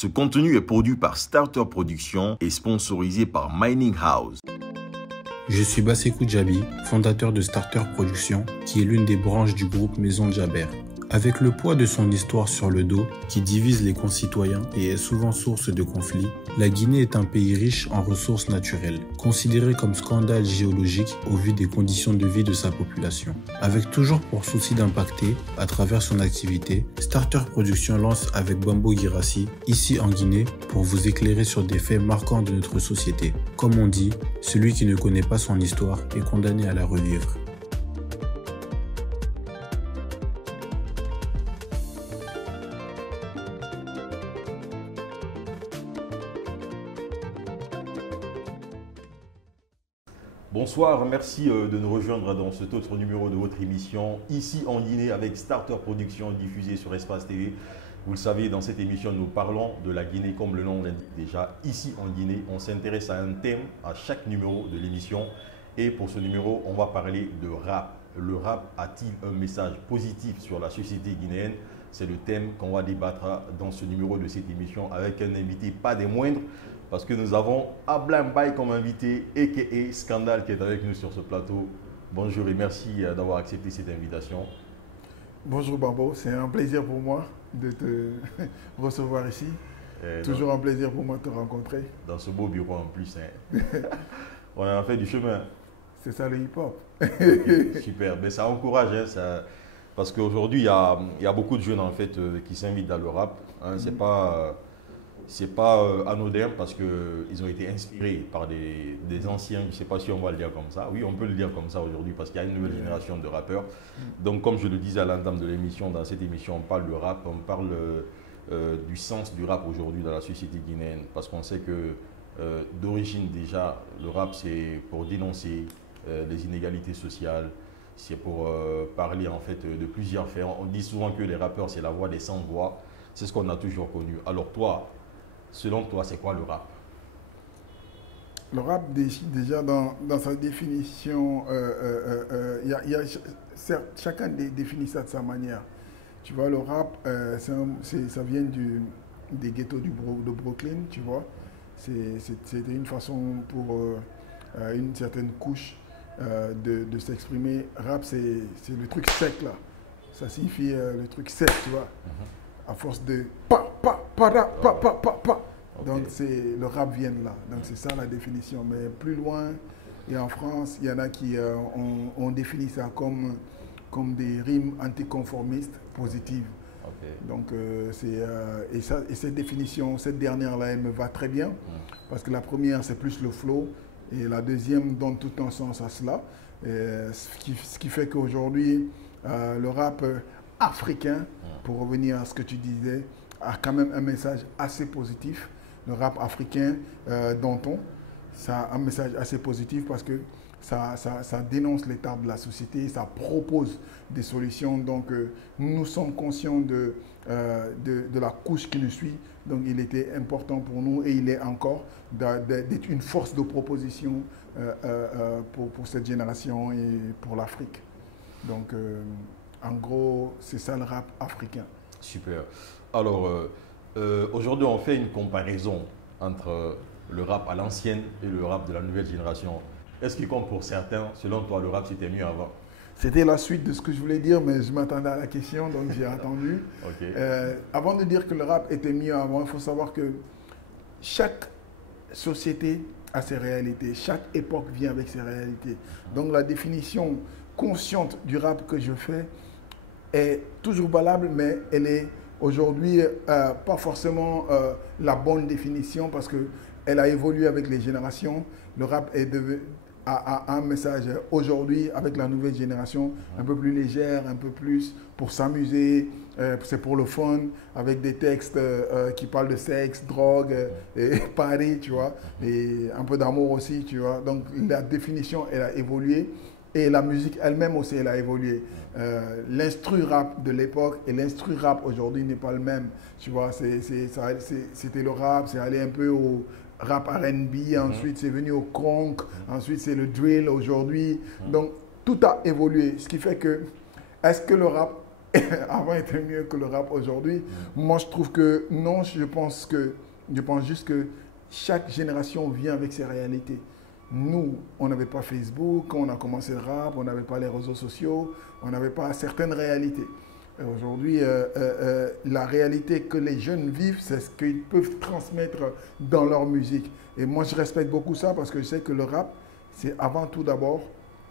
Ce contenu est produit par Starter Productions et sponsorisé par Mining House. Je suis Bassekou Djabi, fondateur de Starter Productions, qui est l'une des branches du groupe Maison Djaber. Avec le poids de son histoire sur le dos, qui divise les concitoyens et est souvent source de conflits, la Guinée est un pays riche en ressources naturelles, considéré comme scandale géologique au vu des conditions de vie de sa population. Avec toujours pour souci d'impacter, à travers son activité, Starter Productions lance avec Bambo Girassi, ici en Guinée, pour vous éclairer sur des faits marquants de notre société. Comme on dit, celui qui ne connaît pas son histoire est condamné à la revivre. Bonsoir, merci de nous rejoindre dans cet autre numéro de votre émission Ici en Guinée avec Starter Productions diffusée sur Espace TV. Vous le savez, dans cette émission, nous parlons de la Guinée comme le nom l'indique déjà. Ici en Guinée, on s'intéresse à un thème à chaque numéro de l'émission. Et pour ce numéro, on va parler de rap. Le rap a-t-il un message positif sur la société guinéenne? C'est le thème qu'on va débattre dans ce numéro de cette émission avec un invité pas des moindres. Parce que nous avons Ablain Mbaye comme invité, a.k.a. Scandale, qui est avec nous sur ce plateau. Bonjour et merci d'avoir accepté cette invitation. Bonjour Bambo, c'est un plaisir pour moi de te recevoir ici. Toujours un plaisir pour moi de te rencontrer. Dans ce beau bureau en plus. Hein. On a fait du chemin. C'est ça le hip-hop. Okay, super, mais ça encourage. Hein, ça... Parce qu'aujourd'hui, il y a beaucoup de jeunes en fait, qui s'invitent dans le rap. Hein, C'est pas anodin parce qu'ils ont été inspirés par des anciens, je ne sais pas si on va le dire comme ça. Oui, on peut le dire comme ça aujourd'hui parce qu'il y a une nouvelle génération de rappeurs. Donc, comme je le disais à l'entame de l'émission, dans cette émission, on parle de rap, on parle du sens du rap aujourd'hui dans la société guinéenne. Parce qu'on sait que d'origine déjà, le rap c'est pour dénoncer les inégalités sociales, c'est pour parler en fait de plusieurs faits. On dit souvent que les rappeurs c'est la voix des sans voix, c'est ce qu'on a toujours connu. Alors toi, selon toi, c'est quoi le rap? Le rap, déjà dans sa définition, chacun définit ça de sa manière. Tu vois, le rap, ça vient des ghettos de Brooklyn, tu vois. C'était une façon pour une certaine couche de s'exprimer. Rap, c'est le truc sec, là. Ça signifie le truc sec, tu vois. À force de pa. Donc le rap vient de là. Donc c'est ça la définition. Mais plus loin, et en France, il y en a qui ont défini ça comme des rimes anticonformistes positives. Okay. Donc et cette définition, cette dernière-là, elle me va très bien. Parce que la première, c'est plus le flow. Et la deuxième donne tout un sens à cela. Ce qui fait qu'aujourd'hui, le rap africain, pour revenir à ce que tu disais, a quand même un message assez positif. Le rap africain d'antan, ça a un message assez positif parce que ça dénonce l'état de la société, ça propose des solutions. Donc nous sommes conscients de la couche qui nous suit. Donc il était important pour nous et il est encore d'être une force de proposition pour cette génération et pour l'Afrique. Donc en gros, c'est ça le rap africain. Super. Alors, aujourd'hui, on fait une comparaison entre le rap à l'ancienne et le rap de la nouvelle génération. Est-ce qu'il compte pour certains, selon toi, le rap c'était mieux avant? C'était la suite de ce que je voulais dire, mais je m'attendais à la question, donc j'ai attendu. Okay. Avant de dire que le rap était mieux avant, il faut savoir que chaque société a ses réalités, chaque époque vient avec ses réalités. Donc la définition consciente du rap que je fais est toujours valable, mais elle est aujourd'hui pas forcément la bonne définition parce qu'elle a évolué avec les générations. Le rap a un message aujourd'hui avec la nouvelle génération un peu plus légère, un peu plus pour s'amuser, c'est pour le fun, avec des textes qui parlent de sexe, drogue, et party, tu vois, et un peu d'amour aussi, tu vois. Donc la définition, elle a évolué. Et la musique elle-même aussi, elle a évolué. L'instru rap de l'époque et l'instru rap aujourd'hui n'est pas le même. Tu vois, c'était le rap, c'est allé un peu au rap R&B, ensuite c'est venu au crunk, ensuite c'est le drill aujourd'hui. Donc tout a évolué. Ce qui fait que, est-ce que le rap avant était mieux que le rap aujourd'hui. Moi, je trouve que non, je pense juste que chaque génération vient avec ses réalités. Nous, on n'avait pas Facebook, quand on a commencé le rap, on n'avait pas les réseaux sociaux, on n'avait pas certaines réalités. Aujourd'hui, la réalité que les jeunes vivent, c'est ce qu'ils peuvent transmettre dans leur musique. Et moi, je respecte beaucoup ça parce que je sais que le rap, c'est avant tout d'abord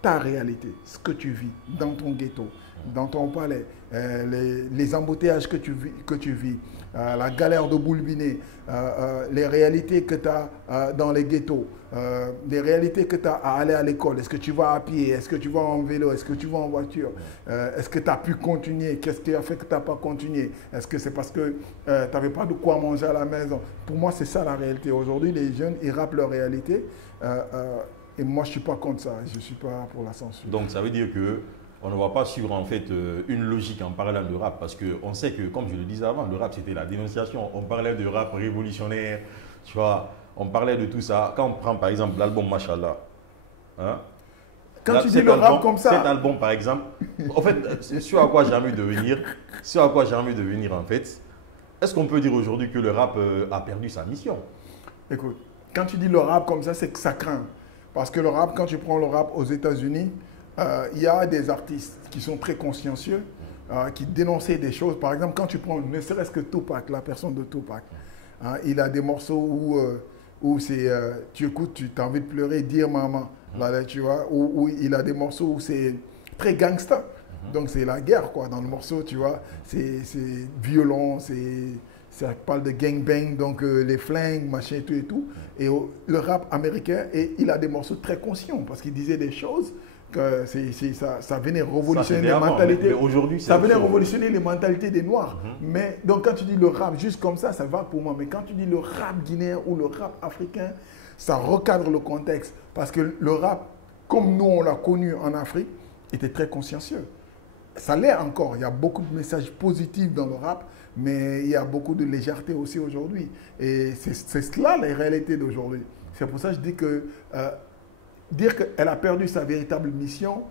ta réalité, ce que tu vis dans ton ghetto, dans ton palais, les embouteillages que tu vis, la galère de Boulbiné, les réalités que tu as dans les ghettos, les réalités que tu as à aller à l'école. Est-ce que tu vas à pied? Est-ce que tu vas en vélo? Est-ce que tu vas en voiture? Est-ce que tu as pu continuer? Qu'est-ce qui a fait que tu n'as pas continué? Est-ce que c'est parce que tu n'avais pas de quoi manger à la maison? Pour moi, c'est ça la réalité. Aujourd'hui, les jeunes, ils rappent leur réalité. Et moi, je ne suis pas contre ça. Je ne suis pas pour la censure. Donc, ça veut dire que on ne va pas suivre en fait une logique en parlant de rap parce qu'on sait que, comme je le disais avant, le rap c'était la dénonciation. On parlait de rap révolutionnaire, tu vois, on parlait de tout ça. Quand on prend par exemple l'album Machallah, hein, quand tu dis le rap comme ça. Cet album par exemple, en fait, c'est sur à quoi j'ai envie de venir, en fait, est-ce qu'on peut dire aujourd'hui que le rap a perdu sa mission? Écoute, quand tu dis le rap comme ça, c'est que ça craint. Parce que le rap, quand tu prends le rap aux États-Unis, il y a des artistes qui sont très consciencieux, qui dénonçaient des choses. Par exemple, quand tu prends ne serait-ce que Tupac, la personne de Tupac, il a des morceaux où c'est, tu écoutes, tu as envie de pleurer, dire maman, là, tu vois, où il a des morceaux où c'est très gangsta. Donc c'est la guerre, quoi, dans le morceau, tu vois. C'est violent, ça parle de gangbang, donc les flingues, machin, tout et tout. Et le rap américain, et il a des morceaux très conscients, parce qu'il disait des choses que ça venait révolutionner les mentalités. Mais aujourd'hui, ça venait révolutionner les mentalités des Noirs. Mais donc quand tu dis le rap juste comme ça va pour moi. Mais quand tu dis le rap guinéen ou le rap africain, ça recadre le contexte. Parce que le rap, comme nous on l'a connu en Afrique, était très consciencieux. Ça l'est encore. Il y a beaucoup de messages positifs dans le rap, mais il y a beaucoup de légèreté aussi aujourd'hui. Et c'est cela la réalité d'aujourd'hui. C'est pour ça que je dis que dire qu'elle a perdu sa véritable mission,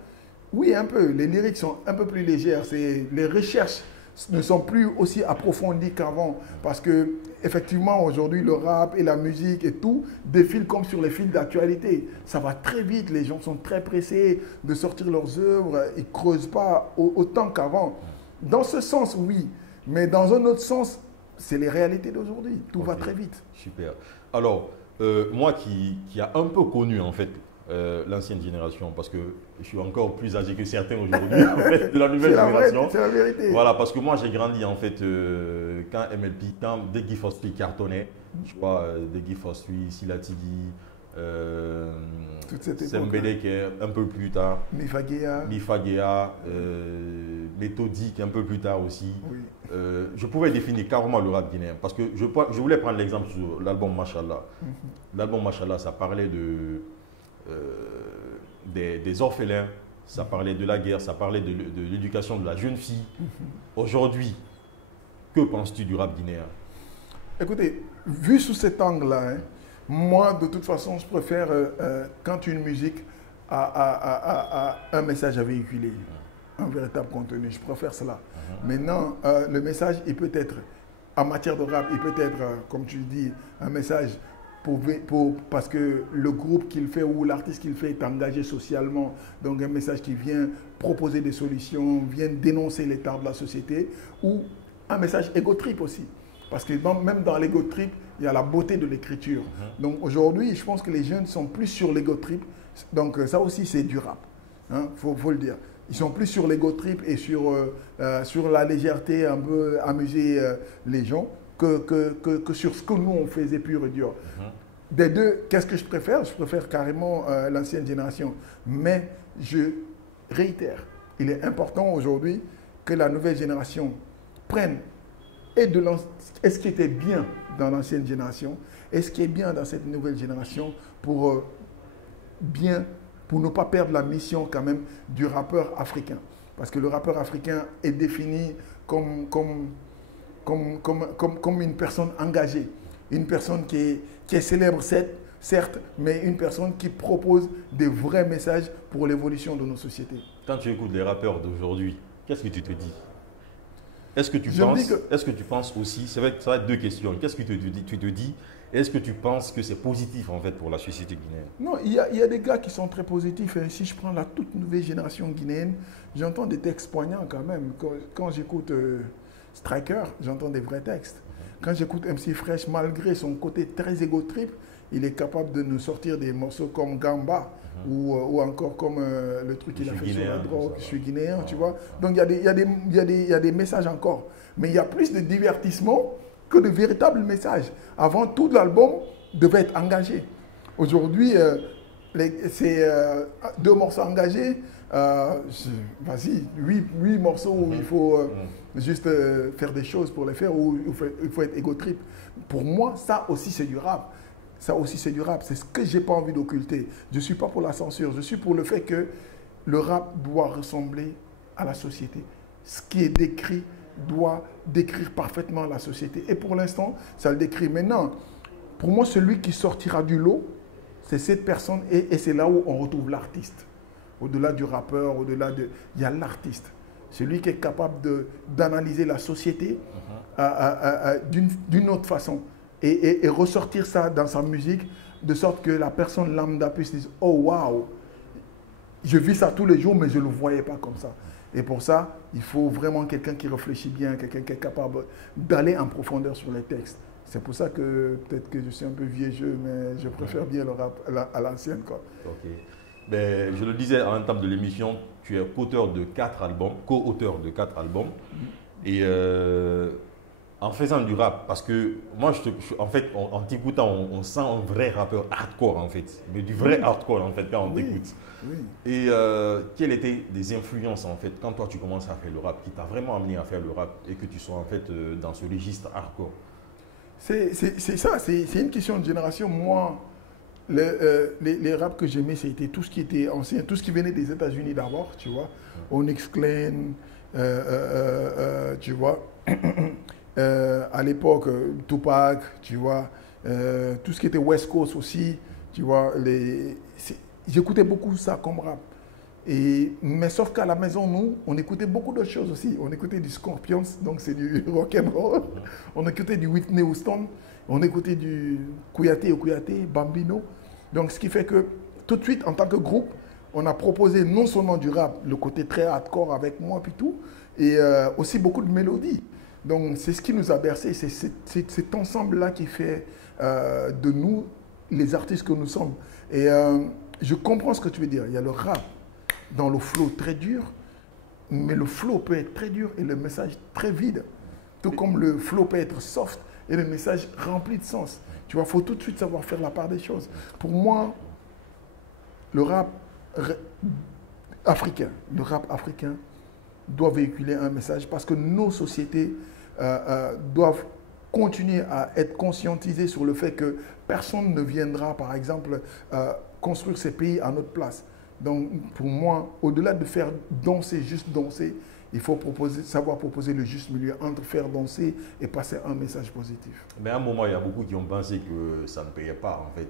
oui, un peu. Les lyriques sont un peu plus légères. Les recherches ne sont plus aussi approfondies qu'avant. Parce que, effectivement, aujourd'hui, le rap et la musique et tout défilent comme sur les fils d'actualité. Ça va très vite. Les gens sont très pressés de sortir leurs œuvres. Ils ne creusent pas autant qu'avant. Dans ce sens, oui. Mais dans un autre sens, c'est les réalités d'aujourd'hui. Tout va très vite. Super. Alors, moi qui a un peu connu, en fait, l'ancienne génération, parce que je suis encore plus âgé que certains aujourd'hui, en fait, de la nouvelle génération. C'est la vérité. Voilà, parce que moi j'ai grandi en fait quand MLP, quand Deggy Fosli cartonnait, je crois, Deggy Fosli, Silatigi, Sembedeke un peu plus tard, Mifagea, Méthodique un peu plus tard aussi. Oui. Je pouvais définir carrément le rap guinéen parce que je voulais prendre l'exemple sur l'album Machallah. L'album Machallah, ça parlait des orphelins, ça parlait de la guerre, ça parlait de l'éducation de la jeune fille. Aujourd'hui, que penses-tu du rap guinéen? Écoutez, vu sous cet angle-là, moi, de toute façon, je préfère quand une musique a un message à véhiculer, un véritable contenu, je préfère cela. Maintenant, le message, il peut être, en matière de rap, il peut être, comme tu dis, un message parce que le groupe qu'il fait ou l'artiste qu'il fait est engagé socialement, donc un message qui vient proposer des solutions, vient dénoncer l'état de la société, ou un message égo-trip aussi. Parce que même dans l'égo-trip, il y a la beauté de l'écriture. Donc aujourd'hui, je pense que les jeunes sont plus sur l'égo-trip, donc ça aussi c'est du rap, hein, faut le dire. Ils sont plus sur l'égo-trip et sur la légèreté, un peu amuser les gens, que sur ce que nous on faisait pur et dur. Des deux, qu'est-ce que je préfère? Je préfère carrément l'ancienne génération. Mais je réitère, il est important aujourd'hui que la nouvelle génération prenne et ce qui était bien dans l'ancienne génération et ce qui est bien dans cette nouvelle génération pour ne pas perdre la mission quand même du rappeur africain. Parce que le rappeur africain est défini comme une personne engagée, une personne qui est célèbre, certes, mais une personne qui propose des vrais messages pour l'évolution de nos sociétés. Quand tu écoutes les rappeurs d'aujourd'hui, qu'est-ce que tu te dis? est-ce que tu penses aussi, ça va être deux questions. Qu'est-ce que tu te dis? Est-ce que tu penses que c'est positif en fait pour la société guinéenne? Non, il y a des gars qui sont très positifs. Et si je prends la toute nouvelle génération guinéenne, j'entends des textes poignants quand même. Quand j'écoute Striker, j'entends des vrais textes. Quand j'écoute MC Fresh, malgré son côté très égo-trip, il est capable de nous sortir des morceaux comme Gamba ou encore comme le truc qu'il a fait sur la drogue, je suis guinéen, tu vois. Donc il y a des messages encore. Mais il y a plus de divertissement que de véritables messages. Avant, tout l'album devait être engagé. Aujourd'hui, c'est 2 morceaux engagés. Vas-y, 8 morceaux où il faut juste faire des choses pour les faire, où il faut être égo-trip. Pour moi, ça aussi c'est du rap. Ça aussi c'est du rap. C'est ce que j'ai pas envie d'occulter. Je ne suis pas pour la censure. Je suis pour le fait que le rap doit ressembler à la société. Ce qui est décrit doit décrire parfaitement la société. Et pour l'instant, ça le décrit. Maintenant, pour moi, celui qui sortira du lot, c'est cette personne et c'est là où on retrouve l'artiste. Au-delà du rappeur, au-delà de... Il y a l'artiste. Celui qui est capable d'analyser la société d'une autre façon et ressortir ça dans sa musique de sorte que la personne lambda puisse dire « Oh, waouh, je vis ça tous les jours, mais je ne le voyais pas comme ça. » Et pour ça, il faut vraiment quelqu'un qui réfléchit bien, quelqu'un qui est capable d'aller en profondeur sur les textes. C'est pour ça que peut-être que je suis un peu vieux jeu, mais je préfère bien le rap à l'ancienne. Ok. Ben, je le disais en entame de l'émission, tu es co-auteur de 4 albums. Et en faisant du rap, parce que moi, en fait, en t'écoutant, on sent un vrai rappeur hardcore, en fait. Mais du vrai hardcore, en fait, quand on t'écoute. Oui. Et quelles étaient des influences, en fait, quand toi, tu commences à faire le rap, qui t'a vraiment amené à faire le rap et que tu sois, en fait, dans ce registre hardcore? C'est ça, c'est une question de génération. Moi, les raps que j'aimais, c'était tout ce qui était ancien, tout ce qui venait des États-Unis d'abord, tu vois. Onyx Clan, tu vois. À l'époque, Tupac, tu vois. Tout ce qui était West Coast aussi, tu vois. J'écoutais beaucoup ça comme rap. Mais sauf qu'à la maison, nous, on écoutait beaucoup d'autres choses aussi. On écoutait du Scorpions, donc c'est du rock'n'roll. On écoutait du Whitney Houston. On écoutait du Kouyaté, Bambino. Donc ce qui fait que tout de suite, en tant que groupe, on a proposé non seulement du rap, le côté très hardcore avec moi puis tout, et aussi beaucoup de mélodies. Donc c'est ce qui nous a bercé. C'est cet ensemble-là qui fait de nous les artistes que nous sommes. Et je comprends ce que tu veux dire. Il y a le rap dans le flow très dur, mais le flow peut être très dur et le message très vide. Tout comme le flow peut être soft et le message rempli de sens. Tu vois, il faut tout de suite savoir faire la part des choses. Pour moi, le rap africain doit véhiculer un message parce que nos sociétés doivent continuer à être conscientisées sur le fait que personne ne viendra, par exemple, construire ces pays à notre place. Donc, pour moi, au-delà de faire danser, juste danser, il faut savoir proposer le juste milieu entre faire danser et passer un message positif. Mais à un moment, il y a beaucoup qui ont pensé que ça ne payait pas, en fait.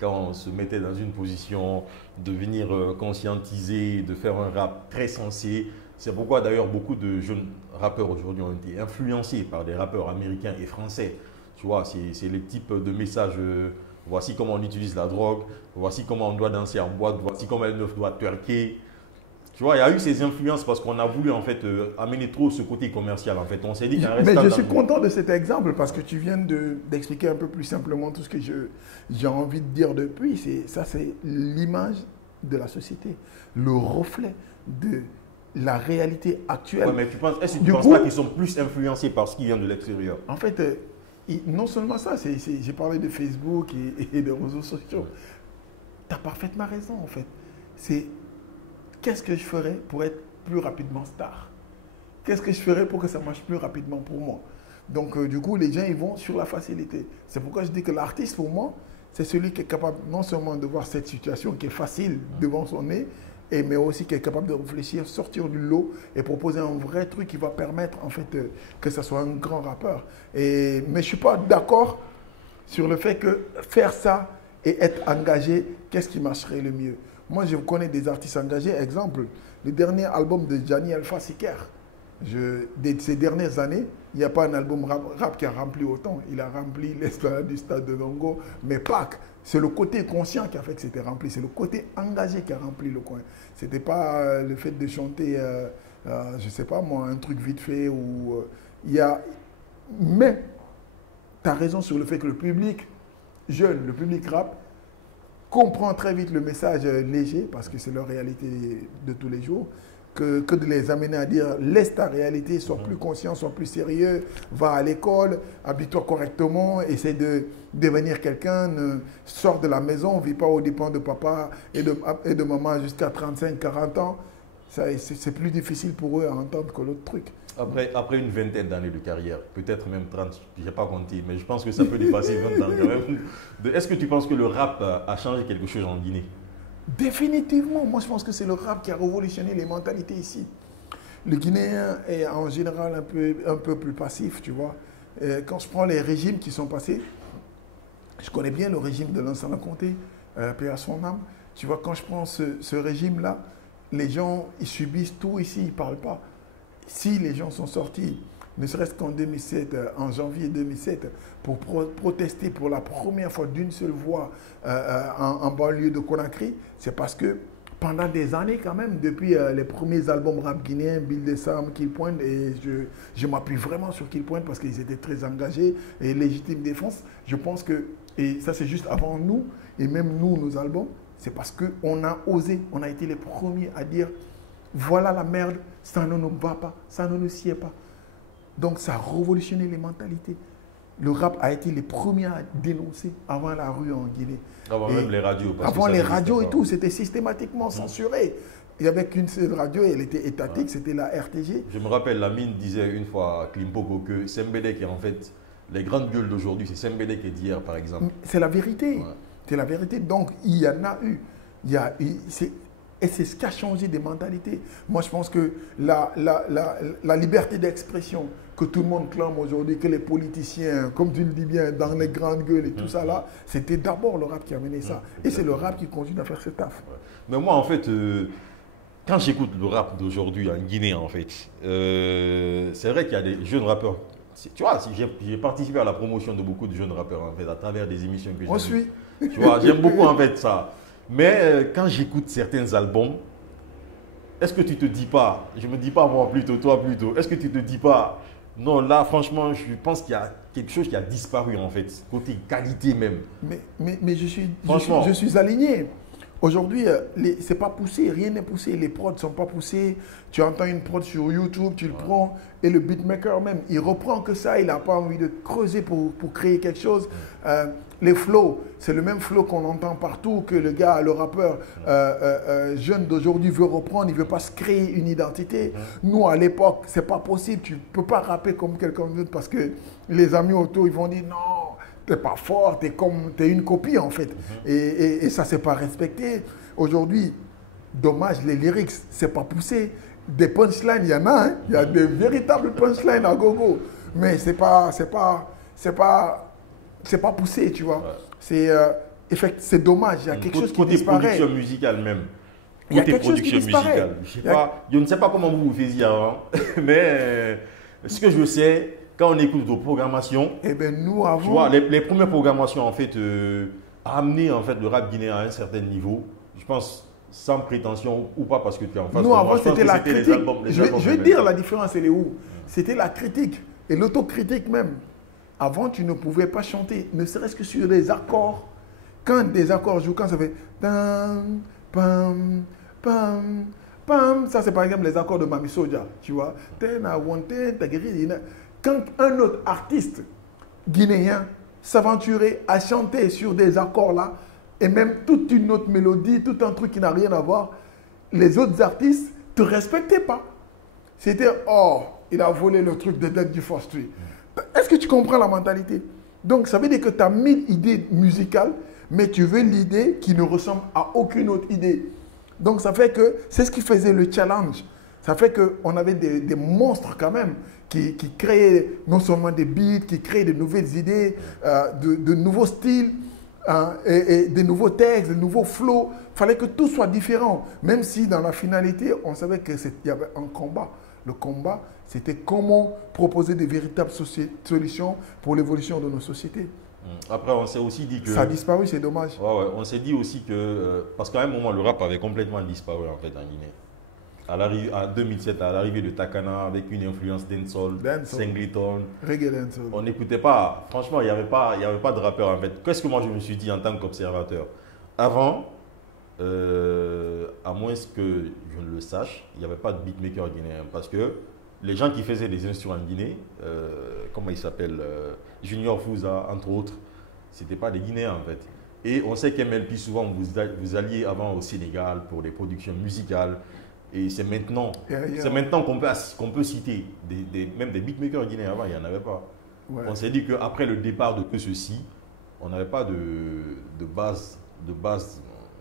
Quand on se mettait dans une position de venir conscientiser, de faire un rap très sensé. C'est pourquoi d'ailleurs beaucoup de jeunes rappeurs aujourd'hui ont été influencés par des rappeurs américains et français. Tu vois, c'est les types de messages. Voici comment on utilise la drogue, voici comment on doit danser en boîte, voici comment une meuf doit twerker. Tu vois, il y a eu ces influences parce qu'on a voulu en fait amener trop ce côté commercial. En fait, on s'est dit qu'un Mais je suis content de cet exemple parce que tu viens d'expliquer un peu plus simplement tout ce que j'ai envie de dire depuis. Ça, c'est l'image de la société, le reflet de la réalité actuelle. Ouais, mais est-ce que tu ne penses pas qu'ils sont plus influencés par ce qui vient de l'extérieur? En fait, non seulement ça, j'ai parlé de Facebook et des réseaux sociaux. Tu as parfaitement raison en fait. C'est qu'est-ce que je ferais pour être plus rapidement star? Qu'est-ce que je ferais pour que ça marche plus rapidement pour moi? Donc du coup, les gens ils vont sur la facilité. C'est pourquoi je dis que l'artiste pour moi, c'est celui qui est capable non seulement de voir cette situation qui est facile devant son nez, mais aussi qui est capable de réfléchir, sortir du lot et proposer un vrai truc qui va permettre en fait que ça soit un grand rappeur. Mais je ne suis pas d'accord sur le fait que faire ça et être engagé, qu'est-ce qui marcherait le mieux? Moi, je connais des artistes engagés. Exemple, le dernier album de Gianni Alpha Siquer. Ces dernières années, il n'y a pas un album rap qui a rempli autant. Il a rempli l'esplanade du stade de Longo, mais pas que. C'est le côté conscient qui a fait que c'était rempli. C'est le côté engagé qui a rempli le coin. Ce n'était pas le fait de chanter, je ne sais pas moi, un truc vite fait. Mais tu as raison sur le fait que le public jeune, le public rap, comprend très vite le message léger, parce que c'est leur réalité de tous les jours, que de les amener à dire laisse ta réalité, sois plus conscient, sois plus sérieux, va à l'école, habille-toi correctement, essaie de devenir quelqu'un, sors de la maison, ne vis pas aux dépens de papa et de maman jusqu'à 35-40 ans. C'est plus difficile pour eux à entendre que l'autre truc. Après une vingtaine d'années de carrière, peut-être même 30, je n'ai pas compté, mais je pense que ça peut dépasser 20 ans quand même. Est-ce que tu penses que le rap a changé quelque chose en Guinée? Définitivement. Moi, je pense que c'est le rap qui a révolutionné les mentalités ici. Le Guinéen est en général un peu plus passif, tu vois. Quand je prends les régimes qui sont passés, je connais bien le régime de Lansana Conté, paix à son âme. Tu vois, quand je prends ce régime-là, les gens, ils subissent tout ici, ils ne parlent pas. Si les gens sont sortis, ne serait-ce qu'en 2007, en janvier 2007, pour protester pour la première fois d'une seule voix en banlieue de Conakry, c'est parce que pendant des années quand même, depuis les premiers albums rap guinéens, Bill Dessam, Kill Point, et je m'appuie vraiment sur Kill Point parce qu'ils étaient très engagés, et Légitime Défense, je pense que, et ça c'est juste avant nous, et même nous, nos albums, c'est parce qu'on a osé, on a été les premiers à dire voilà la merde, ça ne nous va pas, ça ne nous sied pas. Donc ça a révolutionné les mentalités. Le rap a été les premiers à dénoncer avant la rue en Guinée. Avant même les radios. Avant les radios et tout, c'était systématiquement censuré. Il n'y avait qu'une seule radio, elle était étatique, c'était la RTG. Je me rappelle, Lamine disait une fois à Klimpoko que Sembedek est en fait, les grandes gueules d'aujourd'hui, c'est Sembedek d'hier par exemple. C'est la vérité. Ouais. C'est la vérité. Donc il y en a eu. Et c'est ce qui a changé des mentalités. Moi, je pense que la liberté d'expression que tout le monde clame aujourd'hui, que les politiciens, comme tu le dis bien, dans les grandes gueules et tout ça là, c'était d'abord le rap qui a mené ça. Et c'est le rap qui continue à faire ce taf. Mais moi, en fait, quand j'écoute le rap d'aujourd'hui en Guinée, en fait, c'est vrai qu'il y a des jeunes rappeurs. Tu vois, j'ai participé à la promotion de beaucoup de jeunes rappeurs, en fait, à travers des émissions que j'ai. On suit. Tu vois, j'aime beaucoup, en fait, ça. Mais quand j'écoute certains albums, est-ce que tu te dis pas, je me dis pas moi plutôt, toi plutôt, est-ce que tu te dis pas, non là franchement je pense qu'il y a quelque chose qui a disparu en fait, côté qualité même. Mais je suis aligné. Aujourd'hui, c'est pas poussé, rien n'est poussé, les prods sont pas poussés. Tu entends une prod sur YouTube, tu le prends et le beatmaker même, il reprend que ça, il n'a pas envie de creuser pour créer quelque chose. Les flows, c'est le même flow qu'on entend partout, que le gars, le rappeur jeune d'aujourd'hui veut reprendre, il ne veut pas se créer une identité. Nous, à l'époque, c'est pas possible, tu ne peux pas rapper comme quelqu'un d'autre parce que les amis autour, ils vont dire non, t'es pas fort, t'es une copie en fait. Et ça, c'est pas respecté. Aujourd'hui, dommage, les lyrics, c'est pas poussé. Des punchlines, il y en a, hein? Il y a des véritables punchlines à gogo. Mais c'est pas poussé, tu vois. Ouais. C'est dommage, il y a quelque chose qui disparaît. Côté production musicale même. Il y a quelque chose qui disparaît. Je ne sais pas comment vous faisiez avant, mais ce que je sais, quand on écoute vos programmations, nous avons... Tu vois, les premières programmations, en fait, amener en fait, le rap guinéen à un certain niveau, je pense, sans prétention ou pas parce que tu es en face. Nous, avant, c'était la critique. Je vais dire la différence, elle est où? C'était la critique et l'autocritique même. Avant, tu ne pouvais pas chanter, ne serait-ce que sur des accords. Quand des accords jouent, quand ça fait... Pam, pam, pam, pam. Ça, c'est par exemple les accords de Mami Soja, tu vois. Quand un autre artiste guinéen s'aventurait à chanter sur des accords-là, et même toute une autre mélodie, tout un truc qui n'a rien à voir, les autres artistes ne te respectaient pas. C'était, oh, il a volé le truc de Dead du First Street. Est-ce que tu comprends la mentalité? Donc, ça veut dire que tu as 1000 idées musicales, mais tu veux l'idée qui ne ressemble à aucune autre idée. Donc, ça fait que c'est ce qui faisait le challenge. Ça fait qu'on avait des monstres quand même qui créaient non seulement des beats, qui créaient de nouvelles idées, de nouveaux styles, et des nouveaux textes, de nouveaux flows. Il fallait que tout soit différent. Même si dans la finalité, on savait qu'il y avait un combat. Le combat C'était comment proposer des véritables solutions pour l'évolution de nos sociétés. Après, on s'est aussi dit que... Ça a disparu, c'est dommage. Ouais, on s'est dit aussi que... parce qu'à un moment, le rap avait complètement disparu en fait en Guinée. En 2007, à l'arrivée de Takana, avec une influence dancehall, Singleton, reggae dancehall. On n'écoutait pas, franchement, il n'y avait pas de rappeur en fait. Qu'est-ce que moi je me suis dit en tant qu'observateur? Avant, à moins que je ne le sache, il n'y avait pas de beatmaker guinéen. Parce que les gens qui faisaient des instruments en Guinée, comment ils s'appellent, Junior Fouza, entre autres, ce n'étaient pas des Guinéens en fait. Et on sait qu'MLP, souvent, vous alliez avant au Sénégal pour des productions musicales. Et c'est maintenant, qu'on peut citer même des beatmakers guinéens. Avant, il n'y en avait pas. Ouais. On s'est dit qu'après le départ de que ceci, on n'avait pas de base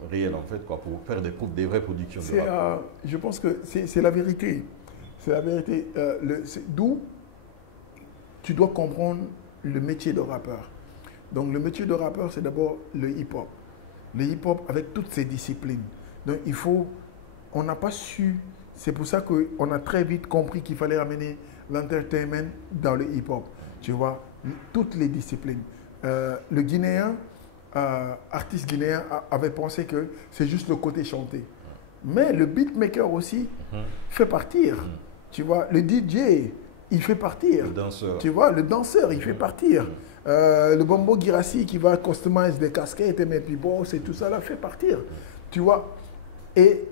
réelle en fait, quoi, pour faire des vraies productions. Je pense que c'est la vérité. C'est la vérité. D'où tu dois comprendre le métier de rappeur. Donc le métier de rappeur, c'est d'abord le hip-hop. Le hip-hop avec toutes ses disciplines. Donc il faut... On n'a pas su, c'est pour ça qu'on a très vite compris qu'il fallait amener l'entertainment dans le hip-hop. Tu vois, toutes les disciplines. Le Guinéen, artiste guinéen, avait pensé que c'est juste le côté chanté. Mais le beatmaker aussi fait partir. Tu vois, le DJ, il fait partir. Le danseur. Tu vois, le danseur, il fait partir. Le Bombo Girassi qui va customiser des casquettes et puis bon, c'est tout ça là fait partir. Tu vois, et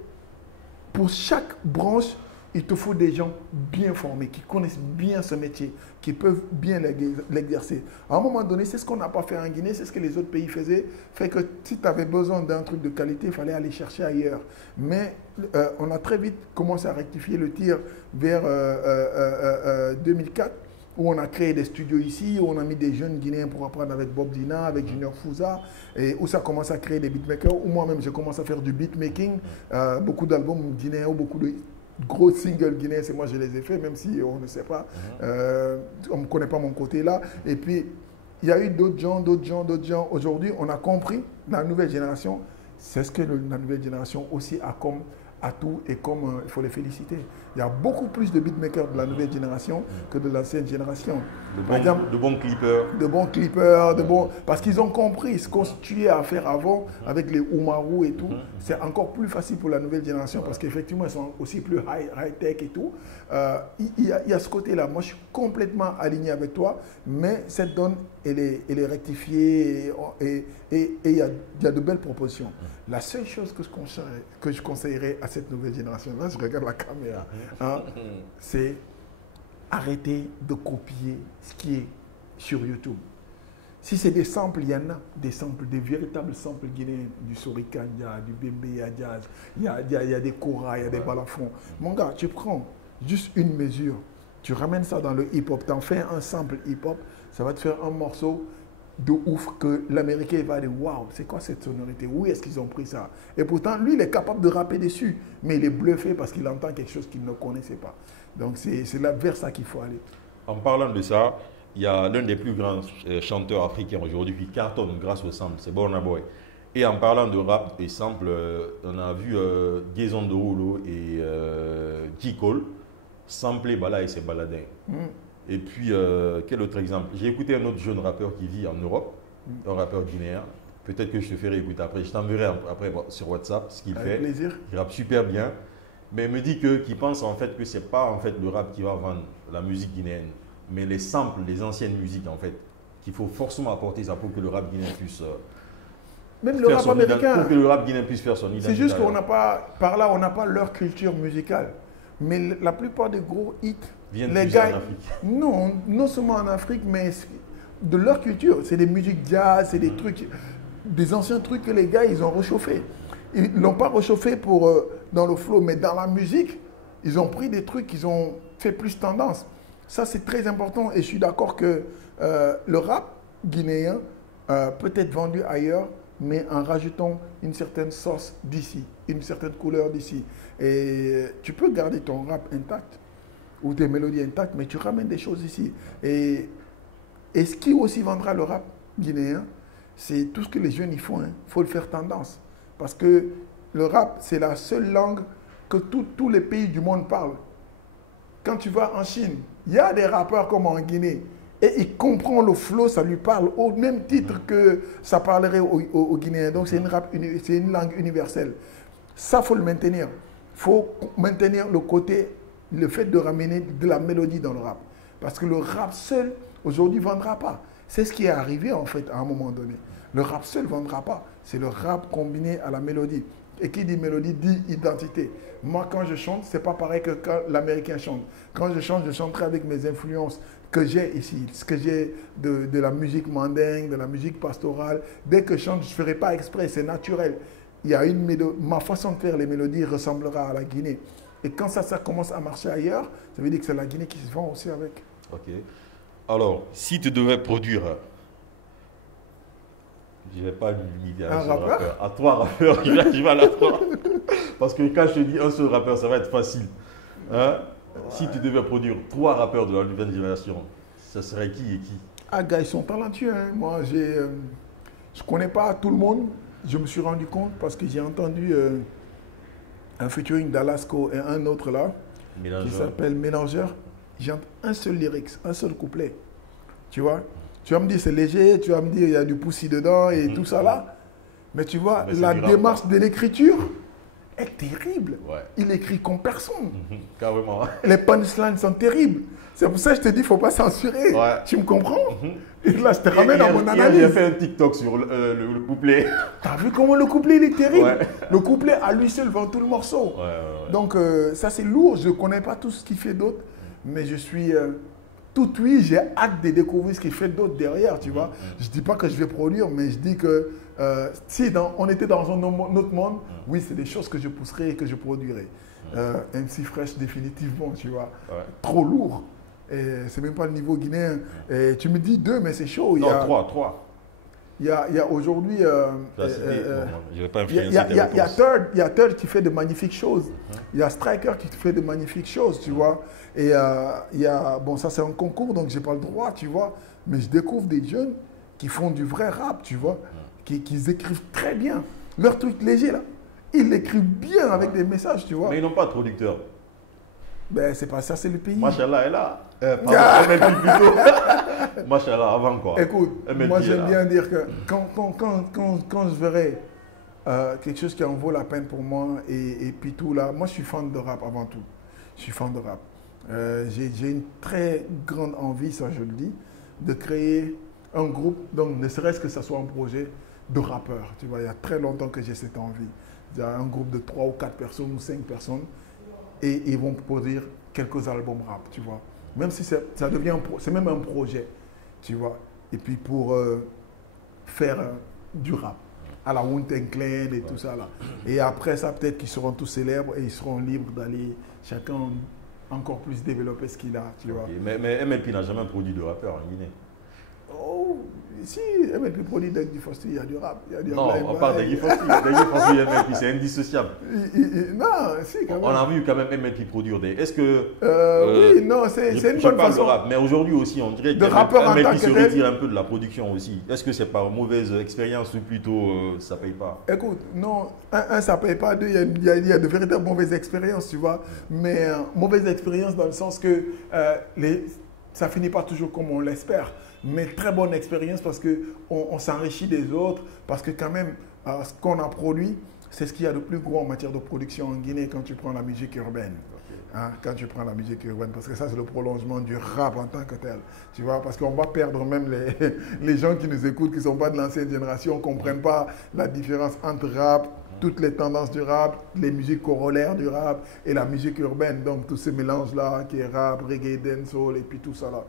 pour chaque branche, il te faut des gens bien formés, qui connaissent bien ce métier, qui peuvent bien l'exercer. À un moment donné, c'est ce qu'on n'a pas fait en Guinée, c'est ce que les autres pays faisaient. Fait que si tu avais besoin d'un truc de qualité, il fallait aller chercher ailleurs. Mais on a très vite commencé à rectifier le tir vers 2004, où on a créé des studios ici, où on a mis des jeunes Guinéens pour apprendre avec Bob Dina, avec Junior Fouza, et où ça commence à créer des beatmakers, où moi-même je commence à faire du beatmaking, beaucoup d'albums guinéens, ou beaucoup de gros singles guinéens, c'est moi je les ai faits, même si on ne sait pas, on ne connaît pas mon côté là. Et puis, il y a eu d'autres gens. Aujourd'hui, on a compris, la nouvelle génération, c'est ce que la nouvelle génération aussi a comme atout et comme il faut les féliciter. Il y a beaucoup plus de beatmakers de la nouvelle génération que de l'ancienne génération. De bons clippers. De bons clippers, parce qu'ils ont compris ce qu'on tuait à faire avant avec les Oumarou et tout. C'est encore plus facile pour la nouvelle génération parce qu'effectivement, ils sont aussi plus high-tech et tout. Il y a ce côté-là. Moi, je suis complètement aligné avec toi, mais cette donne, elle est rectifiée et il y a de belles propositions. La seule chose que je conseillerais à cette nouvelle génération, là, je regarde la caméra, c'est arrêter de copier ce qui est sur YouTube. Si c'est des samples, il y en a des samples, des véritables samples guinéens, du Sorikanya, du Bembe Jazz, il y a des Kora, il y a des balafons. Mon gars, tu prends juste une mesure, tu ramènes ça dans le hip-hop, tu en fais un sample hip-hop, ça va te faire un morceau de ouf que l'Américain va dire waouh, c'est quoi cette sonorité? Où est-ce qu'ils ont pris ça? Et pourtant, lui, il est capable de rapper dessus, mais il est bluffé parce qu'il entend quelque chose qu'il ne connaissait pas. Donc, c'est là vers ça qu'il faut aller. En parlant de ça, il y a l'un des plus grands chanteurs africains aujourd'hui qui cartonne grâce au sample, c'est Burna Boy. Et en parlant de rap et sample, on a vu Gaison de Rouleau et J. Cole sampler Bala et ses baladins. Et puis, quel autre exemple? J'ai écouté un autre jeune rappeur qui vit en Europe, un rappeur guinéen. Peut-être que je te ferai écouter après. Je t'enverrai après sur WhatsApp ce qu'il fait. Avec plaisir. Il rappe super bien. Mais il me dit qu'il pense en fait que ce n'est pas en fait le rap qui va vendre la musique guinéenne, mais les samples, les anciennes musiques en fait, qu'il faut forcément apporter ça pour que le rap guinéen puisse... Même le rap américain. Pour que le rap guinéen puisse faire son identité. C'est juste qu'on n'a pas, par là, on n'a pas leur culture musicale. Mais la plupart des gros hits, viennent les gars, en Afrique. Non seulement en Afrique, mais de leur culture. C'est des musiques jazz, c'est des trucs, des anciens trucs que les gars, ils ont réchauffés. Ils ne l'ont pas réchauffé pour, dans le flow, mais dans la musique, ils ont pris des trucs qu'ils ont fait plus tendance. Ça, c'est très important et je suis d'accord que le rap guinéen peut être vendu ailleurs, mais en rajoutant une certaine sauce d'ici, une certaine couleur d'ici. Et tu peux garder ton rap intact ou tes mélodies intactes, mais tu ramènes des choses ici. Et ce qui aussi vendra le rap guinéen, c'est tout ce que les jeunes y font. Il faut le faire tendance. Parce que le rap, c'est la seule langue que tous les pays du monde parlent. Quand tu vas en Chine, il y a des rappeurs comme en Guinée. Et il comprend le flow, ça lui parle au même titre que ça parlerait aux Guinéens. Donc c'est une langue universelle. Ça, il faut le maintenir. Il faut maintenir le fait de ramener de la mélodie dans le rap. Parce que le rap seul, aujourd'hui, ne vendra pas. C'est ce qui est arrivé, en fait, à un moment donné. Le rap seul ne vendra pas. C'est le rap combiné à la mélodie. Et qui dit mélodie dit identité. Moi, quand je chante, ce n'est pas pareil que quand l'Américain chante. Quand je chanterai avec mes influences que j'ai ici, ce que j'ai de la musique mandingue, de la musique pastorale. Dès que je chante, je ne ferai pas exprès, c'est naturel. Il y a ma façon de faire les mélodies ressemblera à la Guinée. Et quand ça commence à marcher ailleurs, ça veut dire que c'est la Guinée qui se vend aussi avec. Ok. Alors, si tu devais produire, je ne vais pas limiter à un seul rappeur, à 3 rappeurs, je vais aller à 3. Parce que quand je te dis un seul rappeur, ça va être facile. Hein? Si tu devais produire 3 rappeurs de la nouvelle génération, ce serait qui et qui? Ah, gars, ils sont talentueux. Hein. Moi, je ne connais pas tout le monde. Je me suis rendu compte parce que j'ai entendu un featuring d'Alasco et un autre là, qui s'appelle Mélangeur. J'entends un seul lyrics, un seul couplet. Tu vois? Tu vas me dire c'est léger, tu vas me dire il y a du poussi dedans et tout ça là. Mais tu vois, la démarche de l'écriture est terrible. Ouais. Il écrit comme personne. Carrément. Les punchlines sont terribles. C'est pour ça que je te dis, il ne faut pas censurer. Ouais. Tu me comprends? Et là, je te ramène à mon analyse. J'ai fait un TikTok sur le couplet. Tu as vu comment le couplet il est terrible? Ouais. Le couplet à lui seul vend tout le morceau. Ouais. Donc, ça c'est lourd. Je ne connais pas tout ce qu'il fait d'autre. Mais je suis tout oui, j'ai hâte de découvrir ce qu'il fait d'autre derrière, tu vois. Je ne dis pas que je vais produire, mais je dis que si on était dans un autre monde, oui, c'est des choses que je pousserais et que je produirais. MC Fresh, définitivement, tu vois. Ouais. Trop lourd. Et c'est même pas le niveau guinéen. Et tu me dis 2, mais c'est chaud. Non, 3. Il y a aujourd'hui... je vais pas il y a Third qui fait de magnifiques choses. Il y a Striker qui fait de magnifiques choses, tu vois. Et il y a... Bon, ça c'est un concours, donc j'ai pas le droit, tu vois. Mais je découvre des jeunes qui font du vrai rap, tu vois. Qui écrivent très bien. Leur truc léger, là, ils l'écrivent bien avec des messages, tu vois. Mais ils n'ont pas de producteur. Ben, c'est pas ça, c'est le pays. Machallah est là. MLP plutôt. Machallah, avant quoi. Écoute, MLP moi j'aime bien dire que quand je verrai quelque chose qui en vaut la peine pour moi et puis tout là, moi je suis fan de rap avant tout. Je suis fan de rap. J'ai une très grande envie, ça je le dis, de créer un groupe, donc ne serait-ce que ça soit un projet de rappeurs. Tu vois, il y a très longtemps que j'ai cette envie. Il y a un groupe de 3 ou 4 personnes ou 5 personnes et ils vont produire quelques albums rap, tu vois. Même si ça devient c'est même un projet, tu vois. Et puis pour faire du rap à la Wu-Tang Clan et tout ça là. Et après ça, peut-être qu'ils seront tous célèbres et ils seront libres d'aller chacun encore plus développer ce qu'il a, tu vois. Mais MLP n'a jamais produit de rappeur en Guinée. Oh, si, MLP produit Deggy Fosti, il y a du rap. Il y a du non, on parle de Deggy Fosti. Deggy Fosti et MLP, c'est indissociable. Non, si, quand même. On a vu quand même MLP produire des... Est-ce que... oui, non, c'est une bonne façon. De rap, mais aujourd'hui aussi, on dirait que MLP se retire un peu de la production aussi. Est-ce que c'est par mauvaise expérience ou plutôt ça ne paye pas? Écoute, non, ça ne paye pas. 2, il y a de véritables mauvaises expériences, tu vois. Mais mauvaise expérience dans le sens que ça ne finit pas toujours comme on l'espère. Mais très bonne expérience parce qu'on s'enrichit des autres, parce que quand même, ce qu'on a produit, c'est ce qu'il y a de plus gros en matière de production en Guinée quand tu prends la musique urbaine. Hein, quand tu prends la musique urbaine, parce que ça, c'est le prolongement du rap en tant que tel. Tu vois, parce qu'on va perdre même les gens qui nous écoutent, qui ne sont pas de l'ancienne génération, ne comprennent pas la différence entre rap, toutes les tendances du rap, les musiques corollaires du rap et la musique urbaine. Donc, tous ces mélanges-là, qui est rap, reggae, dancehall et puis tout ça là.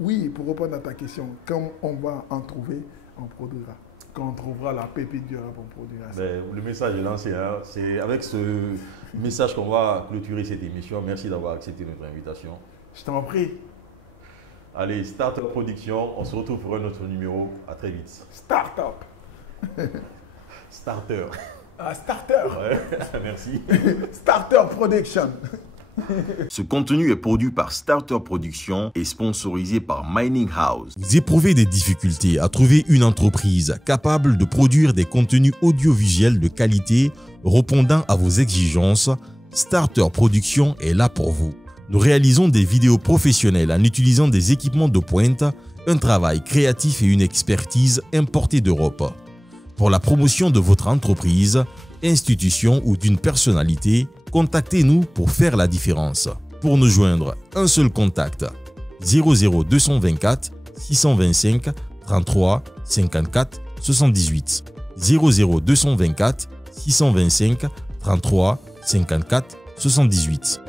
Oui, pour répondre à ta question, quand on va en trouver, on produira. Quand on trouvera la pépite du rap, on produira. Le message est lancé. Hein. C'est avec ce message qu'on va clôturer cette émission. Merci d'avoir accepté notre invitation. Je t'en prie. Allez, Starter Production. On se retrouve pour un autre numéro. À très vite. Startup. Starter. Ah, Starter. Ouais, merci. Starter Production. Ce contenu est produit par Starter Production et sponsorisé par Mining House. Vous éprouvez des difficultés à trouver une entreprise capable de produire des contenus audiovisuels de qualité répondant à vos exigences? Starter Production est là pour vous. Nous réalisons des vidéos professionnelles en utilisant des équipements de pointe, un travail créatif et une expertise importée d'Europe. Pour la promotion de votre entreprise, institution ou d'une personnalité, contactez-nous pour faire la différence. Pour nous joindre, un seul contact 00224 625 33 54 78 00224 625 33 54 78.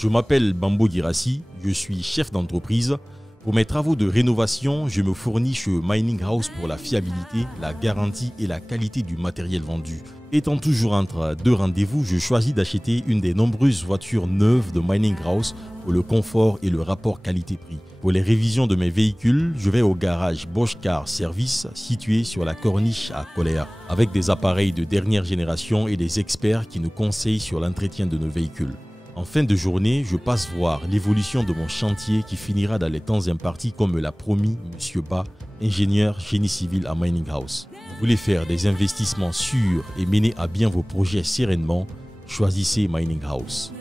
Je m'appelle Bambo Girassi, je suis chef d'entreprise. Pour mes travaux de rénovation, je me fournis chez Mining House pour la fiabilité, la garantie et la qualité du matériel vendu. Étant toujours entre deux rendez-vous, je choisis d'acheter une des nombreuses voitures neuves de Mining House pour le confort et le rapport qualité-prix. Pour les révisions de mes véhicules, je vais au garage Bosch Car Service situé sur la corniche à Coléa, avec des appareils de dernière génération et des experts qui nous conseillent sur l'entretien de nos véhicules. En fin de journée, je passe voir l'évolution de mon chantier qui finira dans les temps impartis comme me l'a promis M. Ba, ingénieur génie civil à Mining House. Vous voulez faire des investissements sûrs et mener à bien vos projets sereinement, choisissez Mining House.